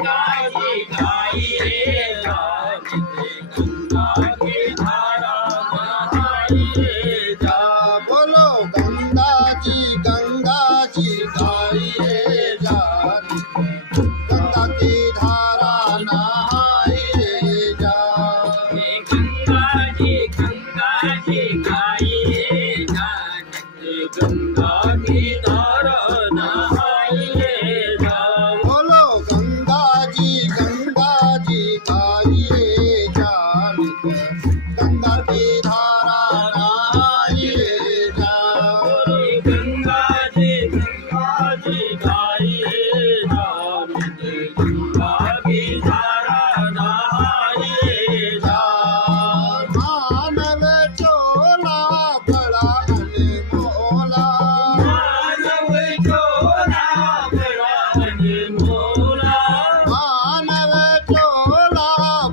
गंगा जी गाइए जा, नित गंगा की धारा नहाइए जा। बोलो गंगा जी गाइए जा, गंगा की धारा नहाइए जा। गंगा जी गाइए जा, नित गंगा की धारा नहाइए जा। बोलो गंगा जी गाइए जा, गंगा की धारा नहाइए जा। गंगा जी गाइए जा, नित गंगा की धारा नहाइए जा। मानव चोला बड़ा अनमोला, मानव चोला बड़ा अनमोला, मानव चोला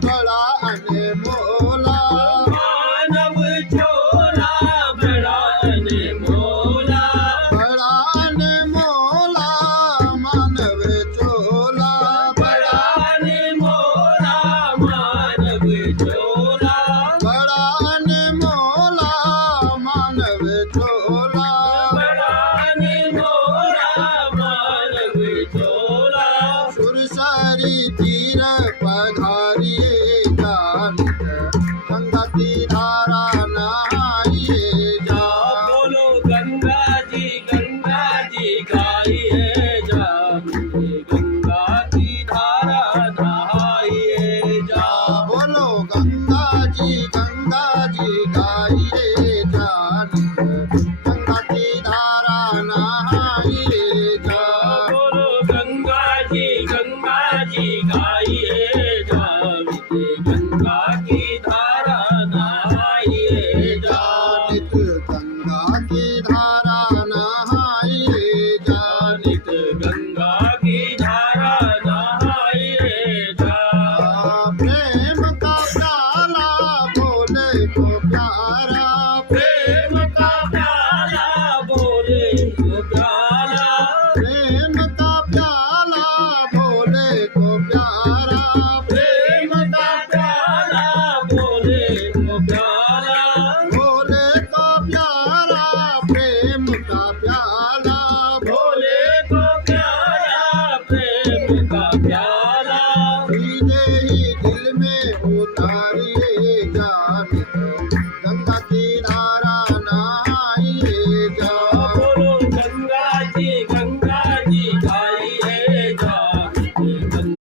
बड़ा अनमोला। मानव चोला बड़ा अनमोला, बड़ा अनमोला मानव चोला, बड़ा अनमोला मानव चोला, बड़ा अनमोला मानव चोला। बड़ा अनमोला मानव चोला। सुरसारी तीर पधारिए जा, गंगा की धारा नहाइए जा। बोलो गंगा जी गाइए जा, गंगा की धारा नहाइए जा। बोलो गंगा जी गाइए जा, गंगा की धारा नहाइए जा। बोलो गंगा जी गाइए जा, गंगा की धारा नहाइए जा। नित गंगा की धारा नहाइए जा। नित गंगा की धारा नहाइए जा। प्रेम का प्याला भोले को प्यारा, प्रेम का प्याला बोले तो प्याला, प्रेम का प्याला भोले को प्यारा। प्रेम का प्याला बोले तो प्याला, भोले को प्यारा प्रेम का प्याला। भोले को प्यारा प्रेम का प्याला।